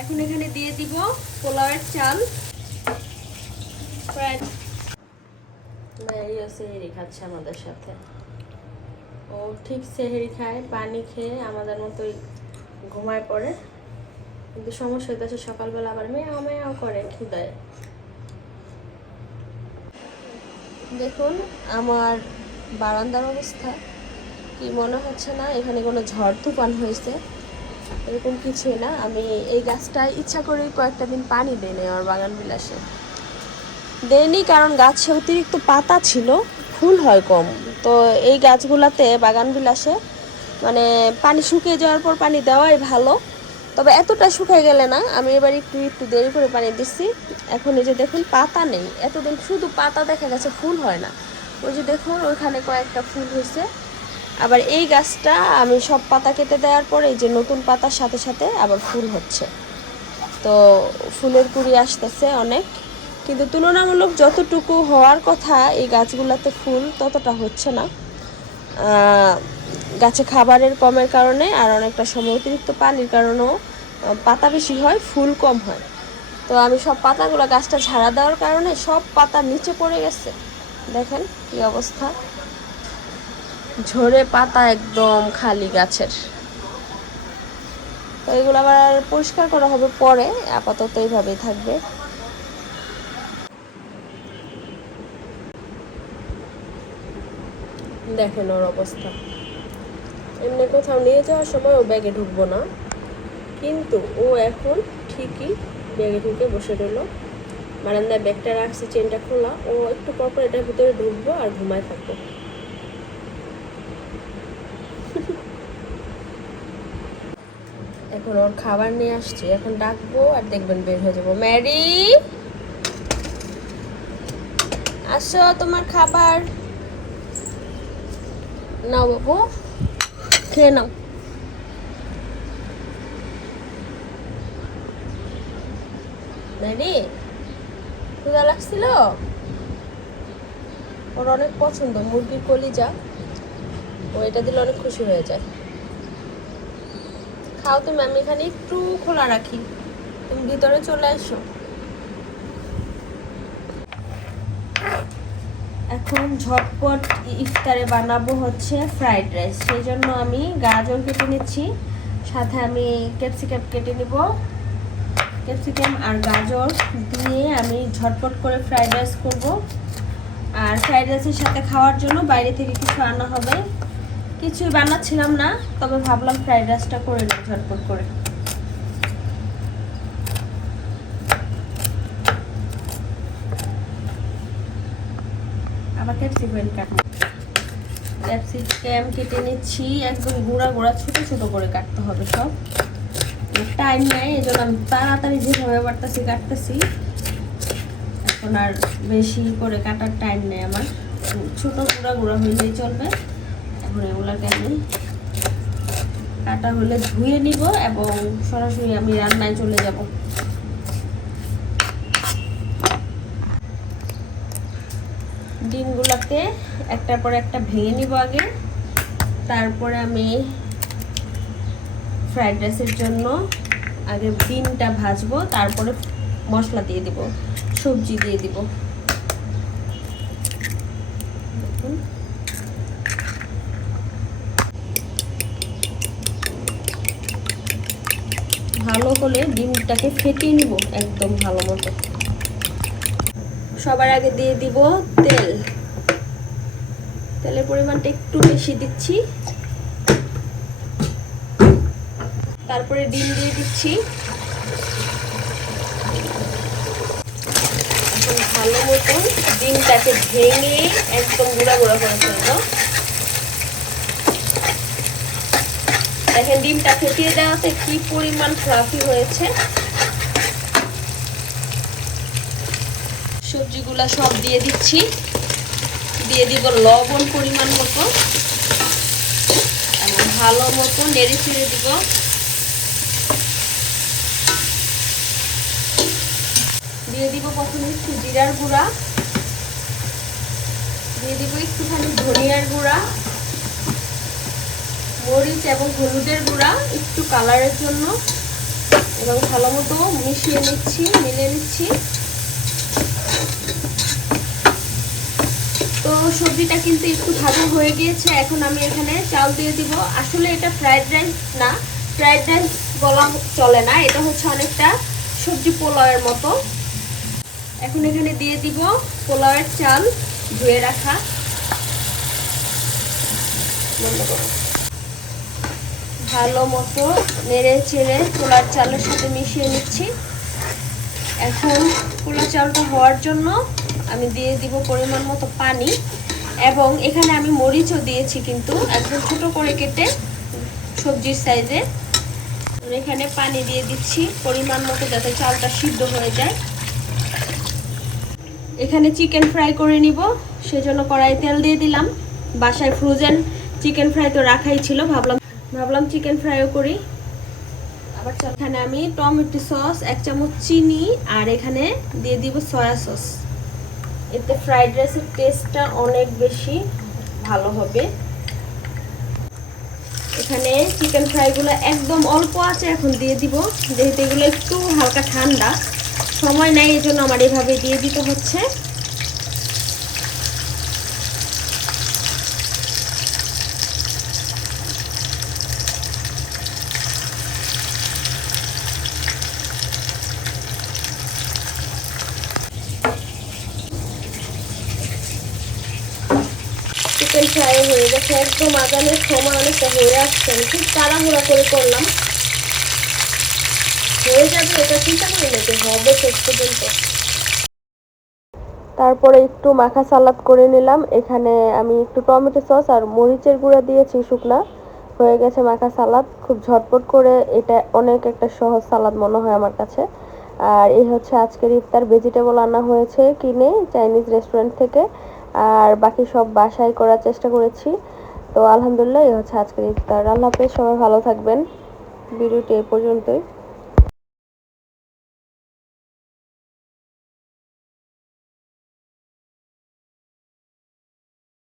এখন এখানে দিয়ে দিব পোলাওয়ের চাল। মেয়েও সেহেরি খাচ্ছে আমাদের সাথে। ও ঠিক সেহেরি খায়, পানি খেয়ে আমাদের মতোই ঘুমায় পড়ে, কিন্তু সমস্যা হইতেছে সকালবেলা আবার মেয়াও মেয়াও করে ক্ষুদায়। দেখুন আমার বারান্দার অবস্থা, কি মনে হচ্ছে না এখানে কোনো ঝড় তুফান হয়েছে, এরকম কিছুই না। আমি এই গাছটায় ইচ্ছা করেই কয়েকটা দিন পানি দেয়নি আমার বাগান বিলাসে, দেয়নি কারণ গাছে অতিরিক্ত পাতা ছিল, ফুল হয় কম। তো এই গাছগুলাতে বাগান বিলাসে মানে পানি শুকিয়ে যাওয়ার পর পানি দেওয়াই ভালো, তবে এতটা শুকিয়ে গেলে না। আমি এবার একটু একটু দেরি করে পানি দিচ্ছি। এখন এই যে দেখুন পাতা নেই, এতদিন শুধু পাতা দেখা গেছে, ফুল হয় না। ওই যে দেখুন ওইখানে কয়েকটা ফুল হয়েছে। আবার এই গাছটা আমি সব পাতা কেটে দেওয়ার পরে এই যে নতুন পাতার সাথে সাথে আবার ফুল হচ্ছে, তো ফুলের কুড়ি আসতেছে অনেক, কিন্তু তুলনামূলক যতটুকু হওয়ার কথা এই গাছগুলোতে ফুল ততটা হচ্ছে না। গাছে খাবারের কমের কারণে আর অনেকটা সময় অতিরিক্ত পানির কারণেও পাতা বেশি হয়, ফুল কম হয়। তো আমি সব পাতাগুলো গাছটা ঝাড়া দেওয়ার কারণে সব পাতা নিচে পড়ে গেছে, দেখেন কি অবস্থা, ঝরে পাতা একদম খালি গাছের। তো এগুলো আবার পরিষ্কার করা হবে পরে, আপাতত এইভাবেই থাকবে। দেখেন ওর অবস্থা, এমনি কোথাও নিয়ে যাওয়ার সময় ও ব্যাগে ঢুকবো না, কিন্তু ও এখন ঠিকই ব্যাগে ঢুকে বসে রইল। বারান্দায় ব্যাগটা রাখছি, চেনটা খোলা, ও একটু পরপর এটার ভিতরে ঢুকবো আর ঘুমায় থাকবো। এখন ওর খাবার নিয়ে আসছি, এখন ডাকবো আর দেখবেন বের হয়ে যাবো। ম্যারি আসো, তোমার খাবার নাও বাবু, খেয়ে নাও। ম্যারি ক্ষুধা লাগছিল, ওর অনেক পছন্দ মুরগির কলিজা, ও এটা দিলে অনেক খুশি হয়ে যায়। খাও তুমি, আমি এখানে একটু খোলা রাখি, তুমি ভিতরে চলে এসো। এখন ঝটপট ইফতারে বানাবো হচ্ছে ফ্রাইড রাইস, সেই জন্য আমি গাজর কেটে নিচ্ছি, সাথে আমি ক্যাপসিকাম কেটে নিব। ক্যাপসিকাম আর গাজর দিয়ে আমি ঝটপট করে ফ্রাইড রাইস করব। আর ফ্রাইড রাইসের সাথে খাওয়ার জন্য বাইরে থেকে কিছু আনা হবে, কিছুই বানাচ্ছিলাম না, তবে ভাবলাম ফ্রাইড রাইসটা করে নিই ঝটপট করে। আবার ক্যাপসিকাম কেটে নিচ্ছি, একদম গুঁড়া গুঁড়া ছোট ছোট করে কাটতে হবে সব, টাইম নেই এই জন্য আমি তাড়াতাড়ি যেভাবে পারতেছি কাটতেছি। এখন আর বেশি করে কাটার টাইম নেই আমার, ছোট গুঁড়া গুঁড়া হইলেই চলবে। এখন এগুলাকে আমি কাটা হলে ধুয়ে নিব এবং সরাসরি আমি রান্নায় চলে যাব। ডিমগুলোকে একটার পর একটা ভেঙে নিব আগে, তারপরে আমি ফ্রাইড রাইসের জন্য আগে ডিমটা ভাজবো, তারপরে মশলা দিয়ে দিব, সবজি দিয়ে দিব। দেখুন ভালো করে ডিমটাকে ফেটিয়ে নিব একদম ভালো মতো। সবার আগে দিয়ে দিব তেল, তেলের পরিমাণটা একটু বেশি দিচ্ছি, তারপরে ডিম দিয়ে দিচ্ছি। এখন ভালো মতো ডিমটাকে ভেঙে একদম গুঁড়া গুঁড়া করে ফেলবো। দেখেন ডিমটা ফেটিয়ে দেওয়াতে কি পরিমাণ ফ্লাফি হয়েছে। সবজিগুলা সব দিয়ে দিচ্ছি, দিয়ে দিব লবণ পরিমাণ মতো এবং ভালো মতো নেড়ে চেড়ে দিব। দিয়ে দিব প্রথমে একটু জিরার গুঁড়া, দিয়ে দিব একটুখানি ধনিয়ার গুঁড়া, মরিচ এবং হলুদের গুঁড়া একটু কালারের জন্য, এবং ভালো মতো মিলিয়ে নিচ্ছি। তো সবজিটা কিন্তু একটু ভাজা হয়ে গিয়েছে। এখন আমি এখানে চাল দিয়ে দিব। আসলে এটা ফ্রাইড রাইস না, ফ্রাইড রাইস বলা চলে না, এটা হচ্ছে অনেকটা সবজি পোলাওয়ের মতো। এখন এখানে দিয়ে দিব পোলাওয়ের চাল ধুয়ে রাখা। ভালো মতো নেড়ে চেড়ে পোলার চালের সাথে মিশিয়ে নিচ্ছি। এখন পোলা চালটা হওয়ার জন্য আমি দিয়ে দিব পরিমাণ মতো পানি, এবং এখানে আমি মরিচও দিয়েছি কিন্তু একদম ছোট করে কেটে সবজির সাইজে। এখানে পানি দিয়ে দিচ্ছি পরিমাণ মতো যাতে চালটা সিদ্ধ হয়ে যায়। এখানে চিকেন ফ্রাই করে নিব, সেজন্য কড়াই তেল দিয়ে দিলাম। বাসায় ফ্রোজেন চিকেন ফ্রাই তো রাখাই ছিল, ভাবলাম চিকেন ফ্রাইও করি। আবার এখানে আমি টমেটো সস, 1 চামচ চিনি, আর এখানে দিয়ে দিব সয়া সস। এতে ফ্রাইড রাইসের টেস্টটা অনেক বেশি ভালো হবে। এখানে চিকেন ফ্রাইগুলো একদম অল্প আছে এখন দিয়ে দিব, যেহেতু এগুলো একটু হালকা ঠান্ডা, সময় নাই, এই জন্য আমার এভাবে দিয়ে দিতে হচ্ছে। চিকেন ফ্রাই হয়ে গেছে, একদম আজানের সময় অনেকটা হয়ে আসছে। আমি খুব তাড়াহুড়া করে করলাম, হয়ে যাবে এটা চিন্তা করি না যে হবে শেষ পর্যন্ত। তারপরে একটু মাখা সালাদ করে নিলাম। এখানে আমি একটু টমেটো সস আর মরিচের গুঁড়া দিয়েছি শুকনা। হয়ে গেছে মাখা সালাদ, খুব ঝটপট করে। এটা অনেক একটা সহজ সালাদ মনে হয় আমার কাছে। আর এই হচ্ছে আজকের ইফতার। ভেজিটেবল আনা হয়েছে কিনে চাইনিজ রেস্টুরেন্ট থেকে, আর বাকি সব বাসায় করার চেষ্টা করেছি। তো আলহামদুলিল্লাহ, এই হচ্ছে আজকের ইফতার। আল্লাহ হাফেজ, সবাই ভালো থাকবেন। ভিডিওটি এই পর্যন্তই।